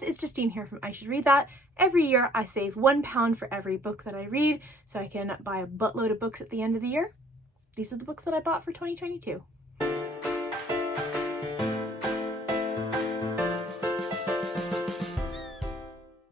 guys, it's Justine here from I Should Read That. Every year I save £1 for every book that I read so I can buy a buttload of books at the end of the year. These are the books that I bought for 2022.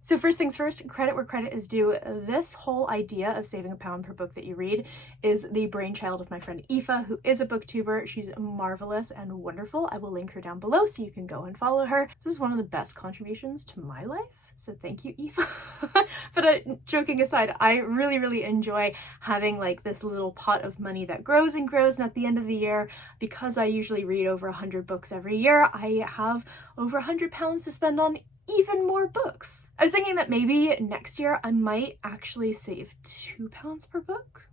So first things first, credit where credit is due. This whole idea of saving £1 per book that you read is the brainchild of my friend Aoife, who is a booktuber. She's marvelous and wonderful. I will link her down below so you can go and follow her. This is one of the best contributions to my life. So thank you, Aoife. But joking aside, I really enjoy having like this little pot of money that grows and grows, and at the end of the year, because I usually read over 100 books every year, I have over £100 to spend on even more books. I was thinking that maybe next year I might actually save £2 per book,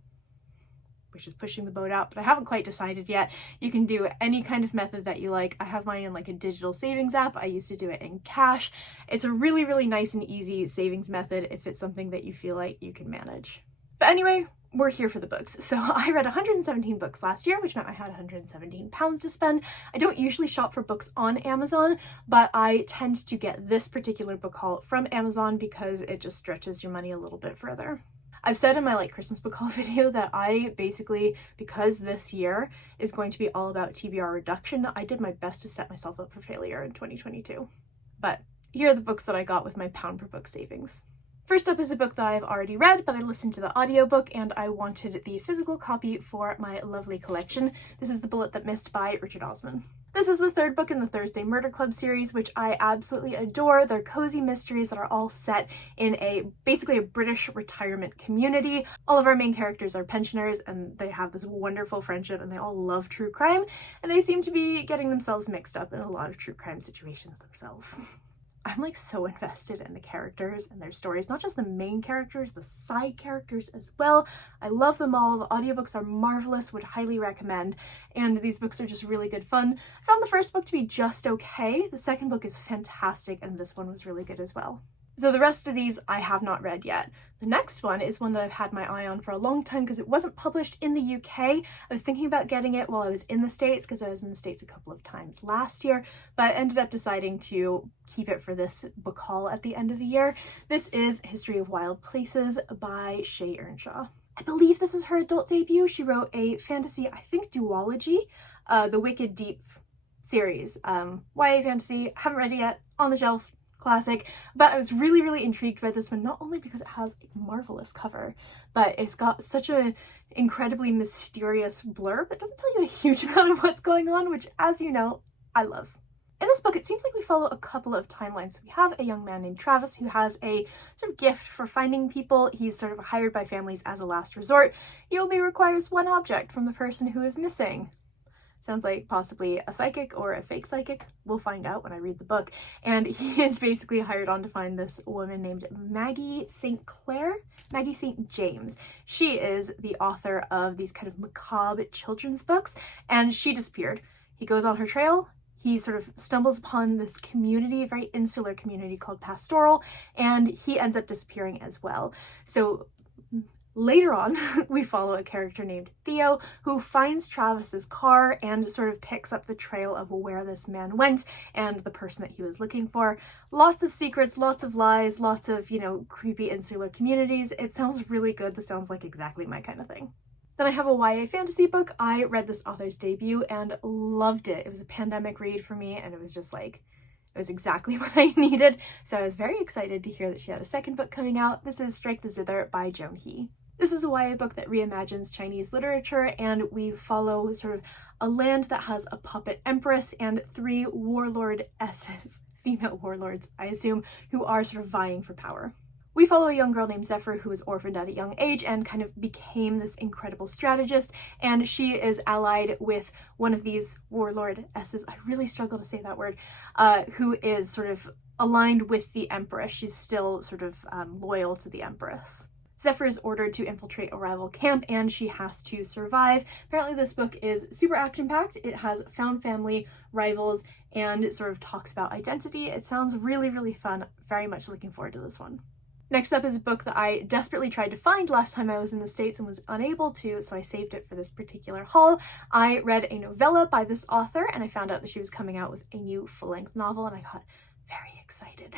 which is pushing the boat out, but I haven't quite decided yet. You can do any kind of method that you like. I have mine in like a digital savings app. I used to do it in cash. It's a really nice and easy savings method if it's something that you feel like you can manage. But anyway, we're here for the books. So I read 117 books last year, which meant I had £117 to spend. I don't usually shop for books on Amazon, but I tend to get this particular book haul from Amazon because it just stretches your money a little bit further. I've said in my Christmas book haul video that I basically, because this year is going to be all about TBR reduction, I did my best to set myself up for failure in 2022. But here are the books that I got with my pound per book savings. First up is a book that I've already read, but I listened to the audiobook and I wanted the physical copy for my lovely collection. This is The Bullet That Missed by Richard Osman. This is the third book in the Thursday Murder Club series, which I absolutely adore. They're cozy mysteries that are all set in basically a British retirement community. All of our main characters are pensioners and they have this wonderful friendship and they all love true crime, and they seem to be getting themselves mixed up in a lot of true crime situations themselves. I'm so invested in the characters and their stories, not just the main characters, the side characters as well. I love them all. The audiobooks are marvelous, would highly recommend, and these books are just really good fun. I found the first book to be just okay. The second book is fantastic, and this one was really good as well. So the rest of these I have not read yet. The next one is one that I've had my eye on for a long time because it wasn't published in the UK. I was thinking about getting it while I was in the States because I was in the States a couple of times last year, but I ended up deciding to keep it for this book haul at the end of the year. This is History of Wild Places by Shea Ernshaw. I believe this is her adult debut. She wrote a fantasy, I think, duology, the Wicked Deep series. YA fantasy, haven't read it yet, on the shelf. Classic, but I was really intrigued by this one, not only because it has a marvelous cover, but it's got such an incredibly mysterious blurb that doesn't tell you a huge amount of what's going on, which, as you know, I love. In this book, it seems like we follow a couple of timelines. So we have a young man named Travis who has a sort of gift for finding people. He's sort of hired by families as a last resort. He only requires one object from the person who is missing. Sounds like possibly a psychic or a fake psychic. We'll find out when I read the book. And he is basically hired on to find this woman named Maggie St. James. She is the author of these kind of macabre children's books, and she disappeared. He goes on her trail. He sort of stumbles upon this community, a very insular community called Pastoral, and he ends up disappearing as well. So later on, we follow a character named Theo who finds Travis's car and sort of picks up the trail of where this man went and the person that he was looking for. Lots of secrets, lots of lies, lots of, creepy insular communities. It sounds really good. This sounds like exactly my kind of thing. Then I have a YA fantasy book. I read this author's debut and loved it. It was a pandemic read for me, and it was just it was exactly what I needed. So I was very excited to hear that she had a second book coming out. This is Strike the Zither by Joan He. This is a YA book that reimagines Chinese literature, and we follow sort of a land that has a puppet empress and 3 warlordesses, female warlords, I assume, who are sort of vying for power. We follow a young girl named Zither who was orphaned at a young age and kind of became this incredible strategist, and she is allied with one of these warlordesses, I really struggle to say that word, who is sort of aligned with the empress. She's still sort of loyal to the empress. Zither is ordered to infiltrate a rival camp and she has to survive. Apparently this book is super action-packed. It has found family, rivals, and it sort of talks about identity. It sounds really fun. Very much looking forward to this one. Next up is a book that I desperately tried to find last time I was in the States and was unable to, so I saved it for this particular haul. I read a novella by this author and I found out that she was coming out with a new full-length novel and I got very excited.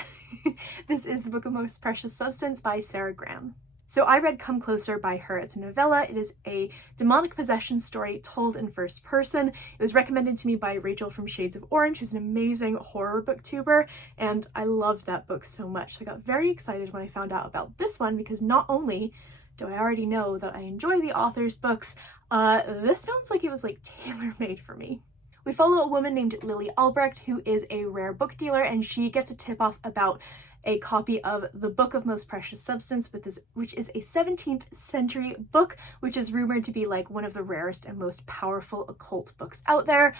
This is The Book of Most Precious Substance by Sarah Graham. So I read Come Closer by her. It's a novella. It is a demonic possession story told in first person. It was recommended to me by Rachel from Shades of Orange, who's an amazing horror booktuber, and I loved that book so much. So I got very excited when I found out about this one, because not only do I already know that I enjoy the author's books, this sounds like it was like tailor-made for me. We follow a woman named Lily Albrecht, who is a rare book dealer, and she gets a tip-off about a copy of The Book of Most Precious Substance, which is a 17th century book, which is rumored to be like one of the rarest and most powerful occult books out there,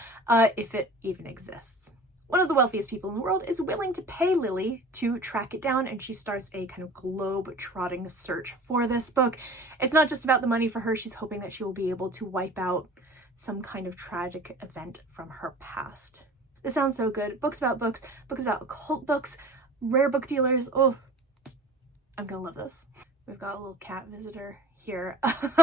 if it even exists. One of the wealthiest people in the world is willing to pay Lily to track it down, and she starts a kind of globe-trotting search for this book. It's not just about the money for her. She's hoping that she will be able to wipe out some kind of tragic event from her past. This sounds so good. Books about occult books, rare book dealers. Oh, I'm gonna love this. We've got a little cat visitor here.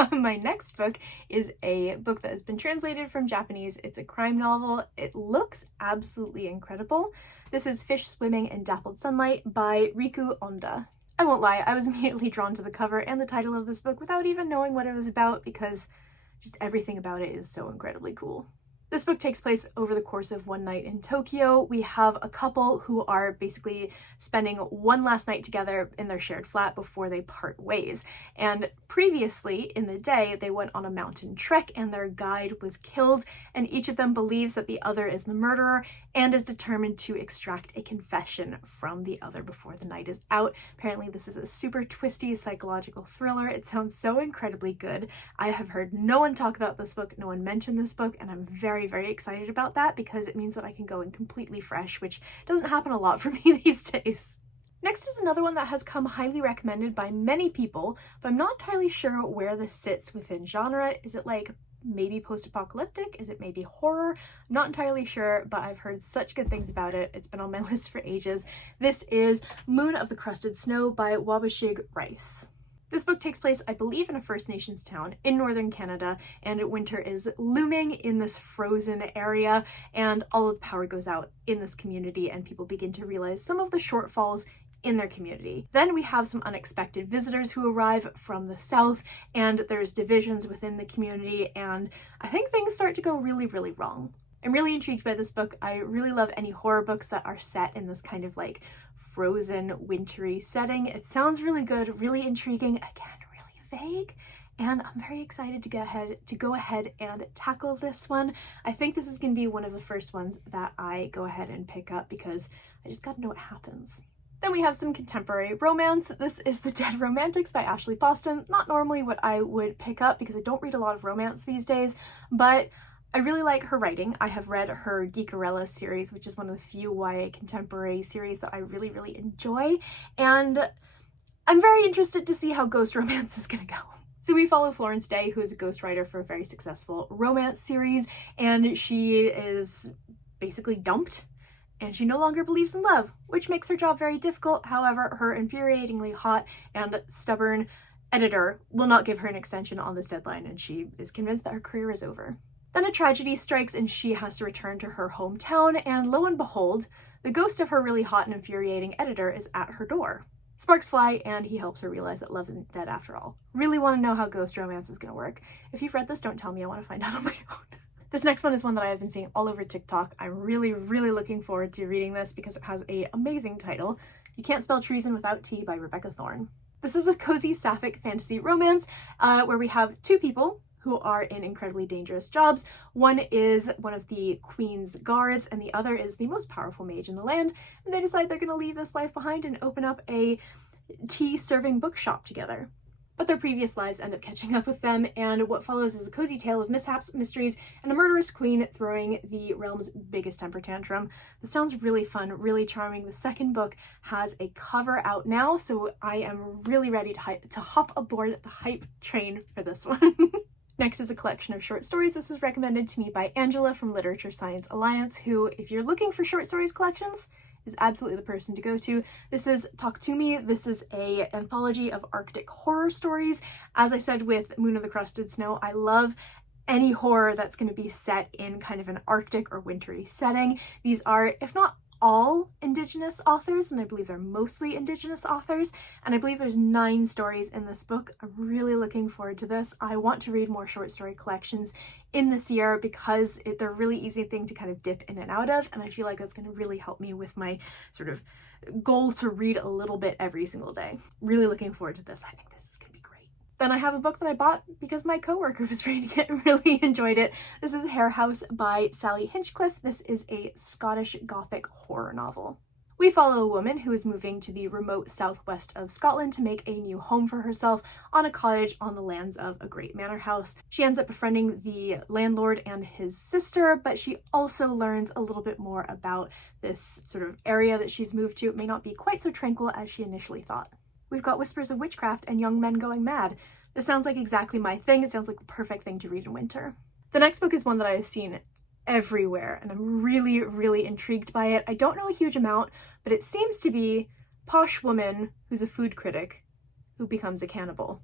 My next book is a book that has been translated from Japanese. It's a crime novel. It looks absolutely incredible. This is Fish Swimming in Dappled Sunlight by Riku Onda. I won't lie, I was immediately drawn to the cover and the title of this book without even knowing what it was about, because just everything about it is so incredibly cool. This book takes place over the course of one night in Tokyo. We have a couple who are basically spending one last night together in their shared flat before they part ways. And previously in the day, they went on a mountain trek and their guide was killed, and each of them believes that the other is the murderer and is determined to extract a confession from the other before the night is out. Apparently this is a super twisty psychological thriller. It sounds so incredibly good. I have heard no one talk about this book, no one mention this book, and I'm very excited about that, because it means that I can go in completely fresh, which doesn't happen a lot for me these days. Next is another one that has come highly recommended by many people, but I'm not entirely sure where this sits within genre. Is it like maybe post-apocalyptic? Is it maybe horror? I'm not entirely sure, but I've heard such good things about it. It's been on my list for ages. This is Moon of the Crusted Snow by Wabashig Rice. This book takes place, I believe, in a First Nations town in northern Canada, and winter is looming in this frozen area, and all of the power goes out in this community, and people begin to realize some of the shortfalls in their community. Then we have some unexpected visitors who arrive from the south, and there's divisions within the community, and I think things start to go really wrong. I'm really intrigued by this book. I really love any horror books that are set in this kind of like frozen, wintry setting. It sounds really good, really intriguing, again, really vague, and I'm very excited to go ahead and tackle this one. I think this is going to be one of the first ones that I go ahead and pick up, because I just gotta know what happens. Then we have some contemporary romance. This is The Dead Romantics by Ashley Boston. Not normally what I would pick up, because I don't read a lot of romance these days, but I really like her writing. I have read her Geekerella series, which is one of the few YA contemporary series that I really enjoy, and I'm very interested to see how ghost romance is gonna go. So we follow Florence Day, who is a ghostwriter for a very successful romance series, and she is basically dumped, and she no longer believes in love, which makes her job very difficult. However, her infuriatingly hot and stubborn editor will not give her an extension on this deadline, and she is convinced that her career is over. Then a tragedy strikes and she has to return to her hometown, and lo and behold, the ghost of her really hot and infuriating editor is at her door. Sparks fly, and he helps her realize that love isn't dead after all. Really want to know how ghost romance is going to work. If you've read this, don't tell me. I want to find out on my own. This next one is one that I have been seeing all over TikTok. I'm really looking forward to reading this, because it has an amazing title. You Can't Spell Treason Without T by Rebecca Thorne. This is a cozy sapphic fantasy romance where we have two people who are in incredibly dangerous jobs. One is one of the queen's guards, and the other is the most powerful mage in the land, and they decide they're going to leave this life behind and open up a tea-serving bookshop together. But their previous lives end up catching up with them, and what follows is a cozy tale of mishaps, mysteries, and a murderous queen throwing the realm's biggest temper tantrum. This sounds really fun, really charming. The second book has a cover out now, so I am really ready to hop aboard the hype train for this one. Next is a collection of short stories. This was recommended to me by Angela from Literature Science Alliance, who, if you're looking for short stories collections, is absolutely the person to go to. This is Talk to Me. This is an anthology of Arctic horror stories. As I said with Moon of the Crusted Snow, I love any horror that's going to be set in kind of an Arctic or wintry setting. These are, if not all Indigenous authors, and I believe they're mostly Indigenous authors, and I believe there's 9 stories in this book. I'm really looking forward to this. I want to read more short story collections in this year because they're a really easy thing to kind of dip in and out of, and I feel like that's going to really help me with my sort of goal to read a little bit every single day. Really looking forward to this. I think this is going to be great. Then I have a book that I bought because my coworker was reading it and really enjoyed it. This is Hare House by Sally Hinchcliffe. This is a Scottish Gothic horror novel. We follow a woman who is moving to the remote southwest of Scotland to make a new home for herself on a cottage on the lands of a great manor house. She ends up befriending the landlord and his sister, but she also learns a little bit more about this sort of area that she's moved to. It may not be quite so tranquil as she initially thought. We've got whispers of witchcraft and young men going mad. This sounds like exactly my thing. It sounds like the perfect thing to read in winter. The next book is one that I've seen everywhere, and I'm really, really intrigued by it. I don't know a huge amount, but it seems to be posh woman who's a food critic who becomes a cannibal.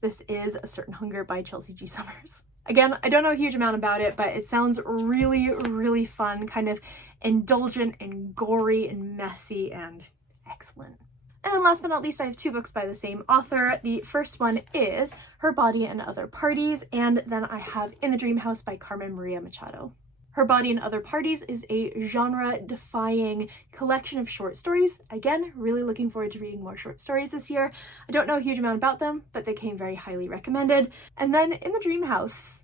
This is A Certain Hunger by Chelsea G. Summers. Again, I don't know a huge amount about it, but it sounds really, really fun, kind of indulgent and gory and messy and excellent. And then last but not least, I have 2 books by the same author. The first one is Her Body and Other Parties, and then I have In the Dream House by Carmen Maria Machado. Her Body and Other Parties is a genre-defying collection of short stories. Again, really looking forward to reading more short stories this year. I don't know a huge amount about them, but they came very highly recommended. And then In the Dream House,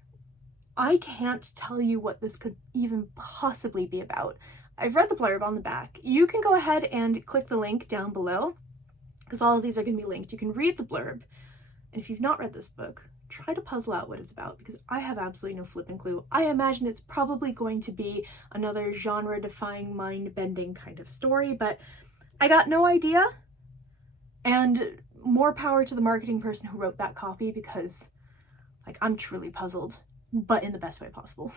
I can't tell you what this could even possibly be about. I've read the blurb on the back. You can go ahead and click the link down below, because all of these are going to be linked. You can read the blurb, and if you've not read this book, try to puzzle out what it's about, because I have absolutely no flipping clue. I imagine it's probably going to be another genre-defying, mind-bending kind of story, but I got no idea, and more power to the marketing person who wrote that copy, because, like, I'm truly puzzled, but in the best way possible.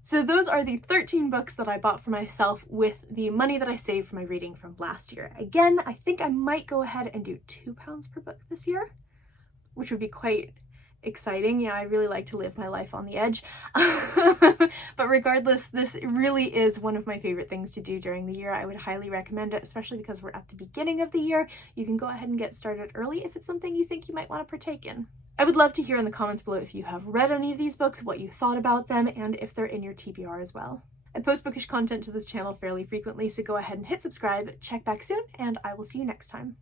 So those are the 13 books that I bought for myself with the money that I saved from my reading from last year. Again, I think I might go ahead and do £2 per book this year, which would be quite exciting. Yeah, I really like to live my life on the edge. But regardless, this really is one of my favorite things to do during the year. I would highly recommend it, especially because we're at the beginning of the year. You can go ahead and get started early if it's something you think you might want to partake in. I would love to hear in the comments below if you have read any of these books, what you thought about them, and if they're in your TBR as well. I post bookish content to this channel fairly frequently, so go ahead and hit subscribe, check back soon, and I will see you next time.